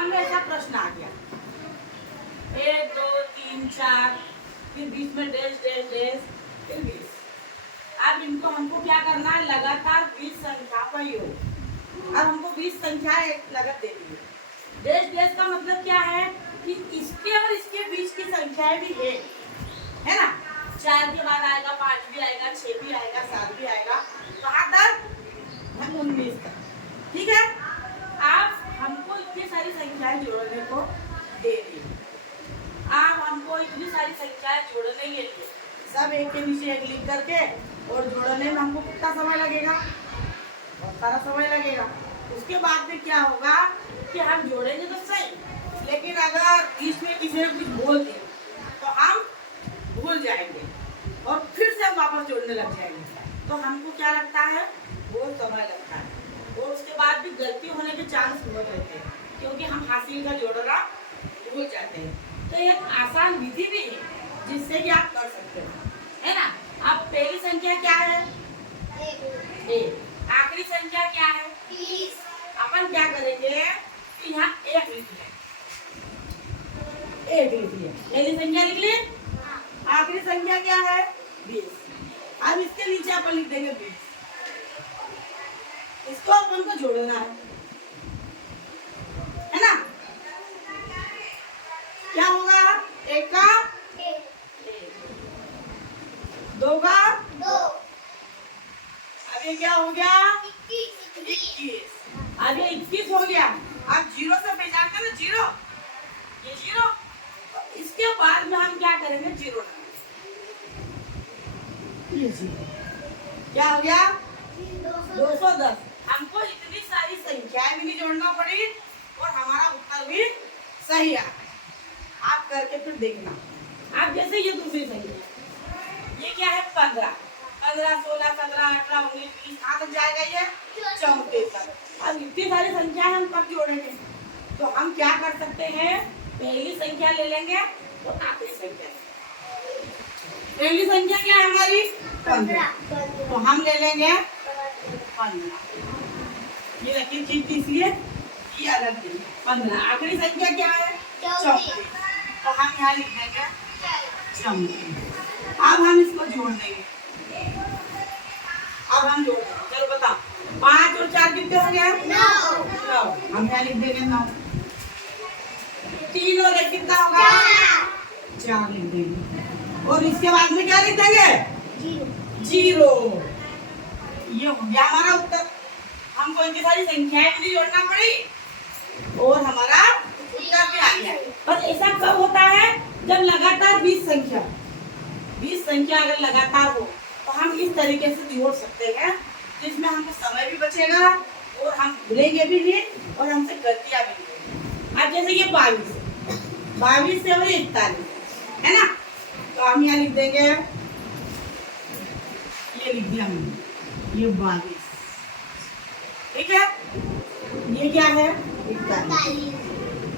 मान लो ऐसा प्रश्न आ गया, 1 2 3 4, फिर बीच में डैश डैश डैश, फिर 20। अब इनको हमको क्या करना है, लगातार 20 संख्या का योग। अब हमको 20 संख्याएं लगत देनी है। डैश डैश का मतलब क्या है कि इसके और इसके बीच की संख्याएं भी है ना। 4 के बाद आएगा 5 भी आएगा, 6 भी आएगा, 7 भी आएगा, कहाँ तक, 19 तक। ठीक है। आप हमको इतनी सारी संख्याएं जोड़ने को दे दी। आप हमको इतनी सारी संख्याएं जोड़ने के लिए सब एक के नीचे एक लिख करके और जोड़ने में हमको कितना समय लगेगा, बहुत सारा समय लगेगा। उसके बाद में क्या होगा कि हम जोड़ेंगे तो सही, लेकिन अगर बीच में किसी ने कुछ बोल दिया तो हम भूल जाएंगे और फिर से हम वापस जोड़ने लग जाएंगे। तो हमको क्या लगता है, बहुत समय लगता है और उसके बाद भी गलती होने के चांस बहुत रहते हैं, क्योंकि हम हासिल का जोड़ना भूल जाते हैं। तो एक आसान विधि भी है जिससे कि आप कर सकते हो, है ना। अब पहली संख्या क्या है, 1। आखिरी संख्या क्या है, 30। अपन क्या करेंगे कि यहाँ 1 लिख लिया, 1 लिख लिया, पहली संख्या लिख ली। आखिरी संख्या क्या है, 20। अब इसके नीचे अपन लिख देंगे 20। इसको अपन को जोड़ना है ना। क्या होगा, 1 का 1, 2 का 2। अब ये क्या हो गया, 21। अब ये 21 हो गया। अब 0 से पहचानते ना, 0, ये 0। तो इसके बाद में हम क्या करेंगे, 0 ये 0 क्या हो गया, 210। हमको इतनी सारी संख्याएं भी नहीं जोड़ना पड़ी और हमारा उत्तर भी सही आ। आप करके फिर देखना। आप जैसे ये दूसरी संख्या, ये क्या है, 15, 15 16 17 18 19 20, कहाँ तक जाएगा, ये 34 तक। अब इतनी सारी संख्या हम कब जोड़ेंगे, तो हम क्या कर सकते हैं, पहली संख्या ले लेंगे और आखिरी संख्या। पहली संख्या क्या है हमारी, 15, तो हम ले लेंगे 15। ये रखी चीज इसलिए ये अलग है, 15। आखिरी संख्या क्या है, 34, तो हम यहाँ लिख देंगे 34। अब हम इसको जोड़ देंगे। अब हम जोड़ देंगे, चलो बताओ, 5 और 4 कितने हो गए, 9। हम यहाँ लिख देंगे 9। 3 और 1 कितना होगा, 4 लिख देंगे। और इसके बाद में क्या लिख देंगे, 0। ये हो गया हमारा उत्तर। हमको इनकी सारी संख्याएं भी जोड़ना पड़ी और हमारा उत्तर भी आ गया। पर ऐसा कब होता है, जब लगातार 20 संख्या अगर लगातार हो तो हम इस तरीके से जोड़ सकते हैं, जिसमें हमको समय भी बचेगा और हम भूलेंगे भी नहीं और हमसे गलतियां भी नहीं। अब जैसे ये 22 से और 41 है ना, तो हम यहाँ लिख देंगे, ये लिख दिया हमने, ये 22। ठीक है, ये क्या है, 41।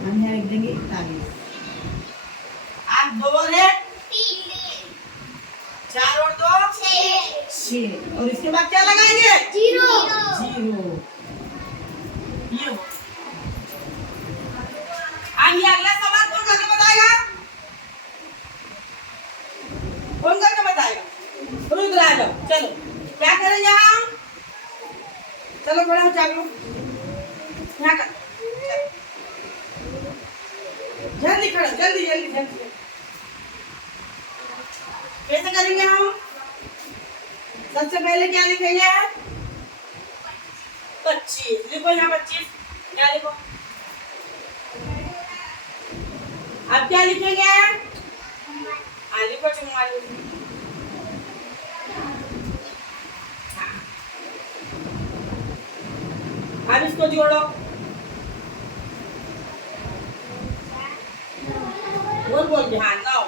हम यहाँ लिख देंगे 41। आप 2 और 1 3, 4 और 2 6, और इसके बाद क्या लगाएंगे, 0। ये हो। अब ये अगला सवाल कौन करके बताएगा, कौन करके बताएगा, रुद्र। चलो क्या करेंगे हम, चलो बड़ा चालू यहाँ कर, जल्दी खड़ो, जल्दी जल्दी जल्दी। कैसे करेंगे हम, सबसे पहले क्या लिखेंगे, 25 लिखो, यहाँ 25 क्या लिखो। अब क्या लिखेंगे, लिखो 44। अब इसको जोड़ो, बोल ध्यान 9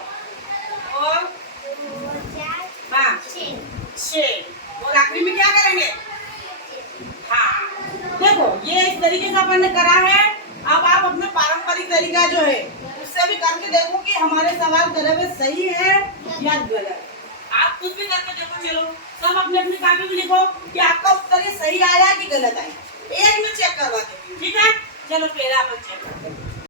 और 6, और आखिरी में क्या करेंगे। हाँ देखो, ये इस तरीके से अपन ने करा है। अब आप अपने पारंपरिक तरीका जो है उससे भी करके देखो कि हमारे सवाल करे हुए सही है या गलत। आप खुद भी करके देखो। चलो सब अपने अपनी कापी में लिखो कि आपका उत्तर ये सही आया कि गलत आया, एक में चेक करवा दो। ठीक है। चलो पहले अपन चेक करते हैं।